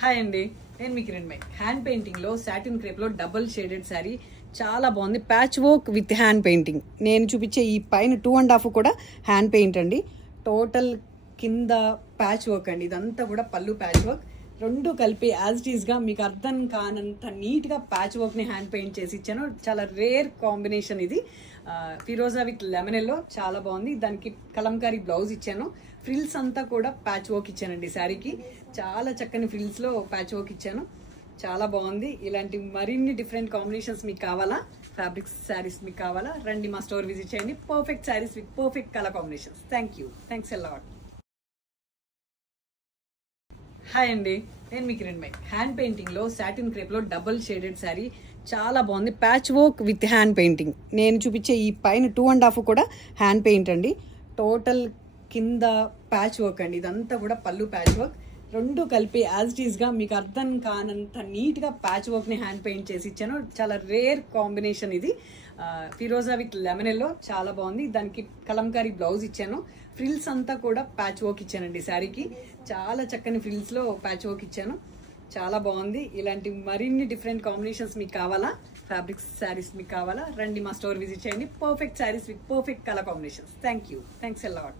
Hi అండి, నేను మీ Kiran my. Hand painting లో సాటిన్ క్రేప్ లో డబుల్ షేడెడ్ శారీ చాలా బాగుంది. Patch work with hand painting. నేను చూపించే ఈ పైన 2.5 కూడా హ్యాండ్ పెయింట్ అండి. టోటల్ కింద ప్యాచ్ వర్క్ అండి. ఇదంతా కూడా పళ్ళు ప్యాచ్ వర్క్. రెండు కలిపి యాజ్ ఇట్ ఈస్ గా మీకు అర్థం కానంత నీట్ గా ప్యాచ్ వర్క్ ని హ్యాండ్ పెయింట్ చేసి ఇచ్చాను. చాలా రేర్ కాంబినేషన్ ఇది. ఫిరోజా విత్ లెమన్ ఎల్లో చాలా బాగుంది. దానికి కలంకారీ బ్లౌజ్ ఇచ్చాను. ఫ్రిల్స్ అంతా కూడా ప్యాచ్ వర్క్ ఇచ్చానండి. శారీకి చాలా చక్కని ఫ్రిల్స్ లో ప్యాచ్ వర్క్ ఇచ్చాను. చాలా బాగుంది. ఇలాంటి మరిన్ని డిఫరెంట్ కాంబినేషన్స్ మీకు కావాలా, ఫ్యాబ్రిక్స్ శారీస్ మీకు కావాలా, రండి మా స్టోర్ విజిట్ చేయండి. Perfect saris with perfect colour combinations. Thanks a lot. Hi అండి, నేను మీ కిరణ్ మై. హ్యాండ్ పెయింటింగ్ లో సాటిన్ క్రేప్ లో డబుల్ షేడెడ్ శారీ చాలా బాగుంది. Patch work with hand painting. నేను చూపించే ఈ పైన 2.5 కూడా హ్యాండ్ పెయింట్ అండి. టోటల్ కింద ప్యాచ్ వర్క్ అండి. ఇదంతా కూడా పళ్ళు ప్యాచ్ వర్క్. రెండు కలిపి యాజ్ ఇట్ ఈస్ గా మీకు అర్థం కానంత నీట్ గా ప్యాచ్ వర్క్ ని హ్యాండ్ పెయింట్ చేసి ఇచ్చాను. చాలా రేర్ కాంబినేషన్ ఇది. ఫిరోజా విత్ లెమన్ ఎల్లో చాలా బాగుంది. దానికి కలంకారీ బ్లౌజ్ ఇచ్చాను. ఫ్రిల్స్ అంతా కూడా ప్యాచ్ వర్క్ ఇచ్చానండి. శారీకి చాలా చక్కని ఫ్రిల్స్ లో ప్యాచ్ వర్క్ ఇచ్చాను. చాలా బాగుంది. ఇలాంటి మరిన్ని డిఫరెంట్ కాంబినేషన్స్ మీకు కావాలా, ఫ్యాబ్రిక్స్ శారీస్ మీకు కావాలా, రండి మా స్టోర్ విజిట్ చేయండి. Perfect saris with perfect colour combinations. Thanks a lot.